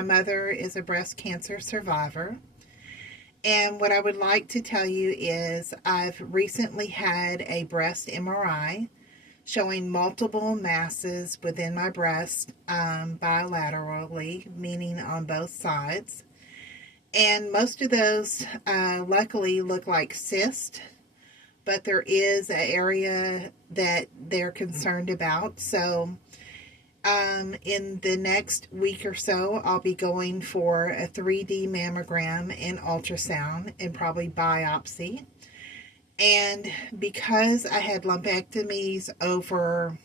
My mother is a breast cancer survivor. And what I would like to tell you is I've recently had a breast MRI showing multiple masses within my breast bilaterally, meaning on both sides. And most of those luckily look like cysts, but there is an area that they're concerned about. So in the next week or so, I'll be going for a 3D mammogram and ultrasound and probably biopsy. And because I had lumpectomies over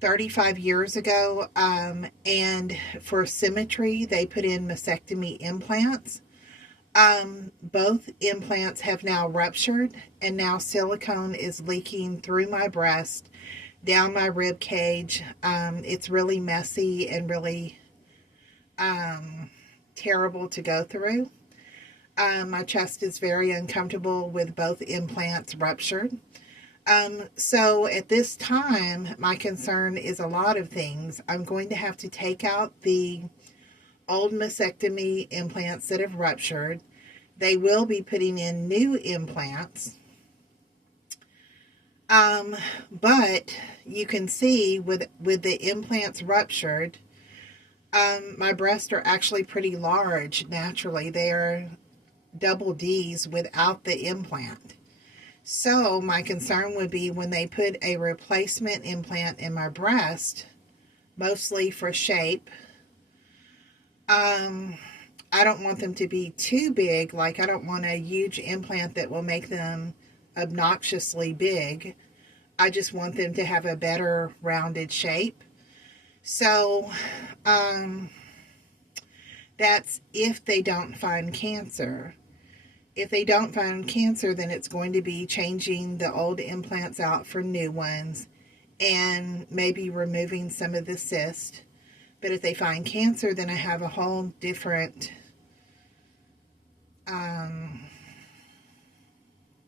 35 years ago, and for symmetry, they put in mastectomy implants. Both implants have now ruptured, and now silicone is leaking through my breast, down my rib cage. It's really messy and really terrible to go through. My chest is very uncomfortable with both implants ruptured. So at this time, my concern is a lot of things. I'm going to have to take out the old mastectomy implants that have ruptured. They will be putting in new implants. But you can see with the implants ruptured, my breasts are actually pretty large naturally. They are double D's without the implant. So my concern would be when they put a replacement implant in my breast, mostly for shape. I don't want them to be too big. Like, I don't want a huge implant that will make them obnoxiously big. I just want them to have a better rounded shape. So that's if they don't find cancer. If they don't find cancer, then it's going to be changing the old implants out for new ones and maybe removing some of the cyst. But if they find cancer, then I have a whole different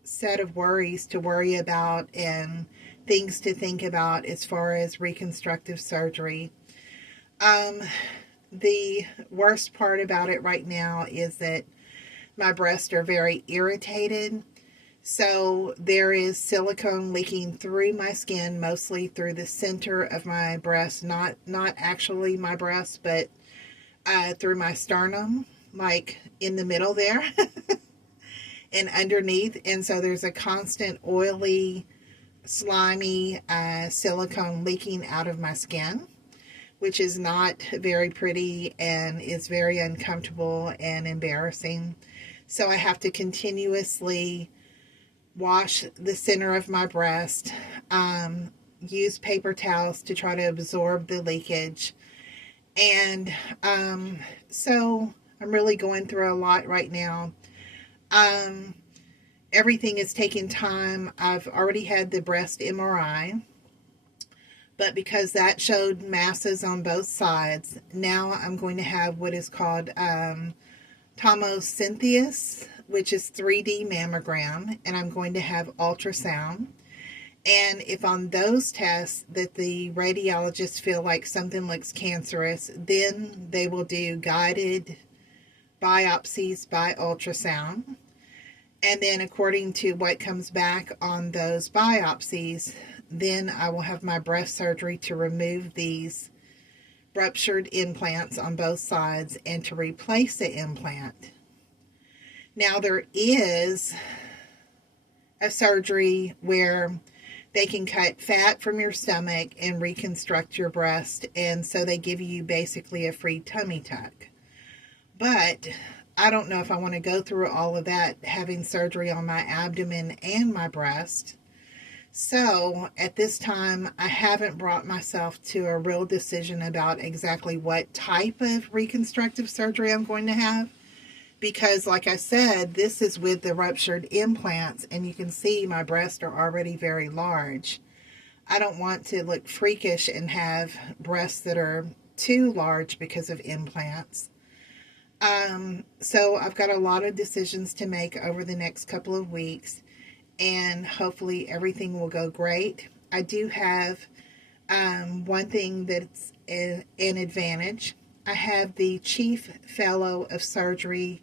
set of worries to worry about and things to think about as far as reconstructive surgery. The worst part about it right now is that my breasts are very irritated. So there is silicone leaking through my skin, mostly through the center of my breast, not actually my breast, but through my sternum, like in the middle there and underneath. And so there's a constant oily, slimy silicone leaking out of my skin, which is not very pretty and is very uncomfortable and embarrassing. So I have to continuously wash the center of my breast, use paper towels to try to absorb the leakage. And so I'm really going through a lot right now. Everything is taking time. I've already had the breast MRI, but because that showed masses on both sides, now I'm going to have what is called tomosynthesis, which is 3D mammogram, and I'm going to have ultrasound. And if on those tests that the radiologists feel like something looks cancerous, then they will do guided biopsies by ultrasound. And then according to what comes back on those biopsies, then I will have my breast surgery to remove these ruptured implants on both sides and to replace the implant. Now there is a surgery where they can cut fat from your stomach and reconstruct your breast, and so they give you basically a free tummy tuck. But I don't know if I want to go through all of that, having surgery on my abdomen and my breast. So at this time, I haven't brought myself to a real decision about exactly what type of reconstructive surgery I'm going to have. Because like I said, this is with the ruptured implants, and you can see my breasts are already very large. I don't want to look freakish and have breasts that are too large because of implants. So I've got a lot of decisions to make over the next couple of weeks, and hopefully everything will go great. I do have one thing that's an advantage. I have the chief fellow of surgery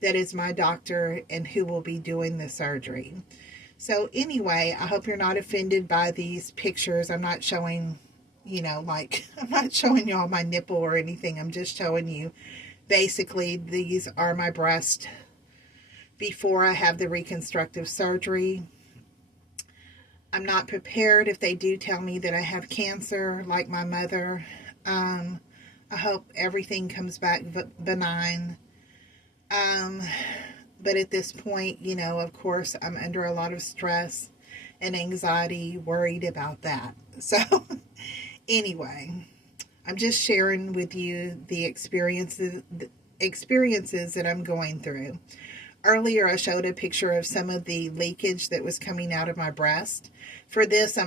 that is my doctor and who will be doing the surgery. So anyway, I hope you're not offended by these pictures. I'm not showing, I'm not showing y'all my nipple or anything. I'm just showing you basically these are my breasts before I have the reconstructive surgery. I'm not prepared if they do tell me that I have cancer like my mother. I hope everything comes back benign. But at this point, of course, I'm under a lot of stress and anxiety, worried about that. So, anyway, I'm just sharing with you the experiences that I'm going through. Earlier, I showed a picture of some of the leakage that was coming out of my breast. For this, I'm